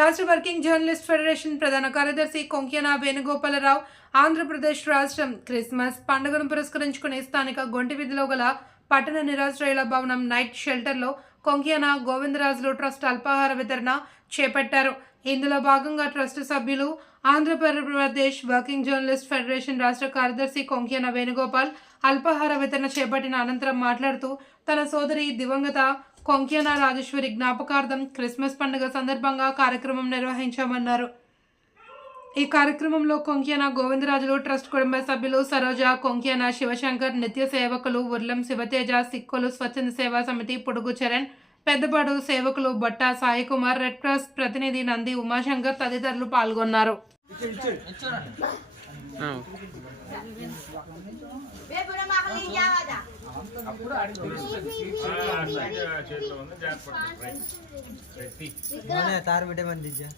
రాష్ట్ర working journalist federation ప్రధాన కార్యదర్శి కొంక్యనా వేణుగోపాలరావు ఆంధ్రప్రదేశ్ రాష్ట్రం క్రిస్మస్ పండుగను పురస్కరించుకునే స్థానిక గొంటి వీధిలో గల పట్టణ నిరాశ్రయుల భవనం నైట్ షెల్టర్లో కొంక్యనా గోవిందరాజులు ట్రస్ట్ అల్పాహార వితరణ చేపట్టారు. ఇందులో భాగంగా ట్రస్ట్ సభ్యులు ఆంధ్రప్రదేశ్ వర్కింగ్ జర్నలిస్ట్ ఫెడరేషన్ రాష్ట్ర కార్యదర్శి కొంకియన వేణుగోపాల్ అల్పాహార వితరణ చేపట్టిన అనంతరం మాట్లాడుతూ తన సోదరి దివంగత కొంక్యన రాజేశ్వరి జ్ఞాపకార్థం క్రిస్మస్ పండుగ సందర్భంగా కార్యక్రమం నిర్వహించామన్నారు. ఈ కార్యక్రమంలో కొంక్యన గోవిందరాజులు ట్రస్ట్ కుటుంబ సభ్యులు సరోజ కొంక్యన శివశంకర్ నిత్య సేవకులు ఉర్లం శివతేజ సిక్కులు స్వచ్ఛంద సేవా సమితి పొడుగు చరణ్ పెద్దపాడు సేవకులు బట్టా సాయి కుమార్ రెడ్ క్రాస్ ప్రతినిధి నంది ఉమాశంకర్ తదితరులు పాల్గొన్నారు. అప్పుడు అడిగి తారు విటమిన్ దిద్దా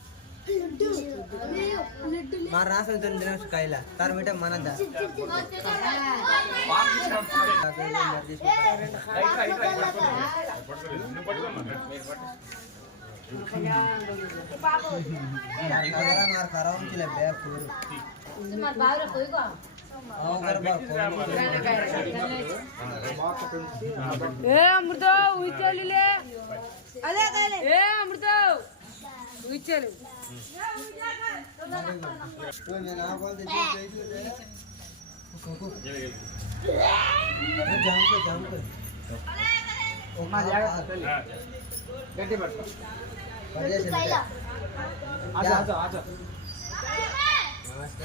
మరి రాసం తినవచ్చు కాయల తారు విటం మనద్దా మరి బాగా పోయిగా ఏ అమృత ఉచ్చాలులే అదే కాలే ఏ అమృత ఉచ్చాలు గట్టి పట్టు ఆచా ఆచా ఆచా నమస్తే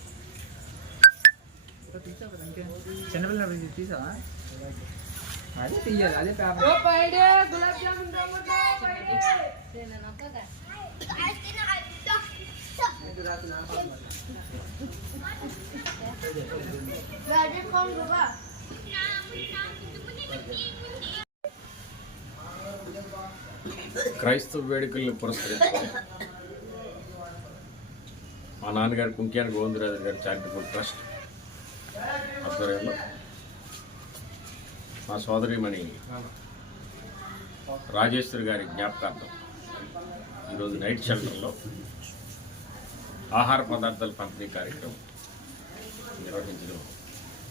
చిన్నపిల్లలు తీసావా అదే తీయాలి అదే పేపర్ క్రైస్తవ వేడుకలను పురస్కరించుకొని మా నాన్నగారు కుంక్యాన గోవిందరాజు గారు చారిటబుల్ ట్రస్ట్ ఆధ్వర్యంలో మా సోదరిమణి రాజేశ్వరి గారి జ్ఞాపకార్థం ఈరోజు నైట్ షెల్టర్లో ఆహార పదార్థాల పంపిణీ కార్యక్రమం నిర్వహించడం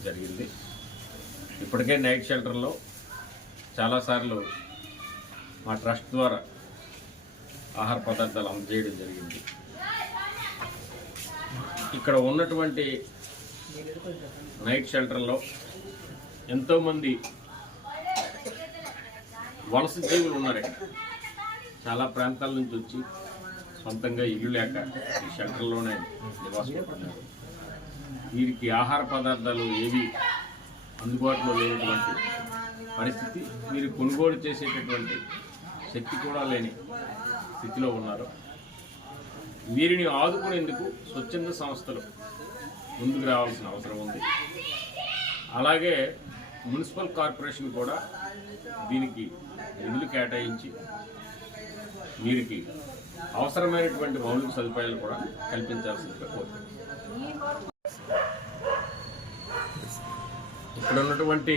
జరిగింది. ఇప్పటికే నైట్ షెల్టర్లో చాలాసార్లు మా ట్రస్ట్ ద్వారా ఆహార పదార్థాలు అందజేయడం జరిగింది. ఇక్కడ ఉన్నటువంటి నైట్ షెల్టర్లో ఎంతోమంది వలస జీవులు ఉన్నారు. చాలా ప్రాంతాల నుంచి వచ్చి సొంతంగా ఇల్లు లేక ఈ షెల్టర్లోనే నివాసం వీరికి ఆహార పదార్థాలు ఏవి అందుబాటులో లేనటువంటి పరిస్థితి మీరు కొనుగోలు చేసేటటువంటి శక్తి కూడా లేని స్థితిలో ఉన్నారు. వీరిని ఆదుకునేందుకు స్వచ్ఛంద సంస్థలు ముందుకు రావాల్సిన అవసరం ఉంది. అలాగే మున్సిపల్ కార్పొరేషన్ కూడా దీనికి నిధులు కేటాయించి వీరికి అవసరమైనటువంటి మౌలిక సదుపాయాలు కూడా కల్పించాల్సిందిగా కోరుతున్నాను ఇక్కడ ఉన్నటువంటి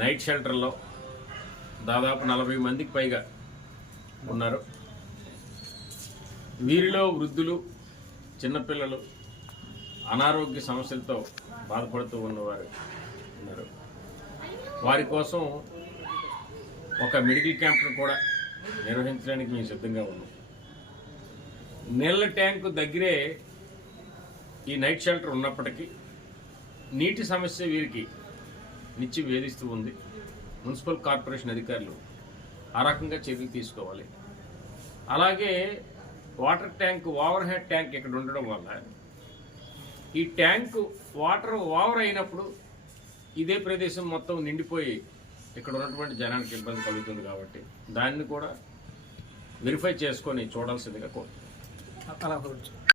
నైట్ షెల్టర్లో దాదాపు నలభై మందికి పైగా ఉన్నారు. వీరిలో వృద్ధులు చిన్నపిల్లలు అనారోగ్య సమస్యలతో బాధపడుతూ ఉన్నవారు ఉన్నారు. వారి కోసం ఒక మెడికల్ క్యాంప్ను కూడా నిర్వహించడానికి మేము సిద్ధంగా ఉన్నాం. నీళ్ళ ట్యాంకు దగ్గరే ఈ నైట్ షెల్టర్ ఉన్నప్పటికీ నీటి సమస్య వీరికి నిచ్చి వేధిస్తూ ఉంది. మున్సిపల్ కార్పొరేషన్ అధికారులు ఆ రకంగా చర్యలు తీసుకోవాలి. అలాగే water tank over head tank ఇక్కడ ఉండడం వల్ల ఈ ట్యాంకు వాటర్ ఓవర్ అయినప్పుడు ఇదే ప్రదేశం మొత్తం నిండిపోయి ఇక్కడ ఉన్నటువంటి జనానికి ఇబ్బంది కలుగుతుంది కాబట్టి దాన్ని కూడా వెరిఫై చేసుకొని చూడాల్సిందిగా కోరుతున్నాను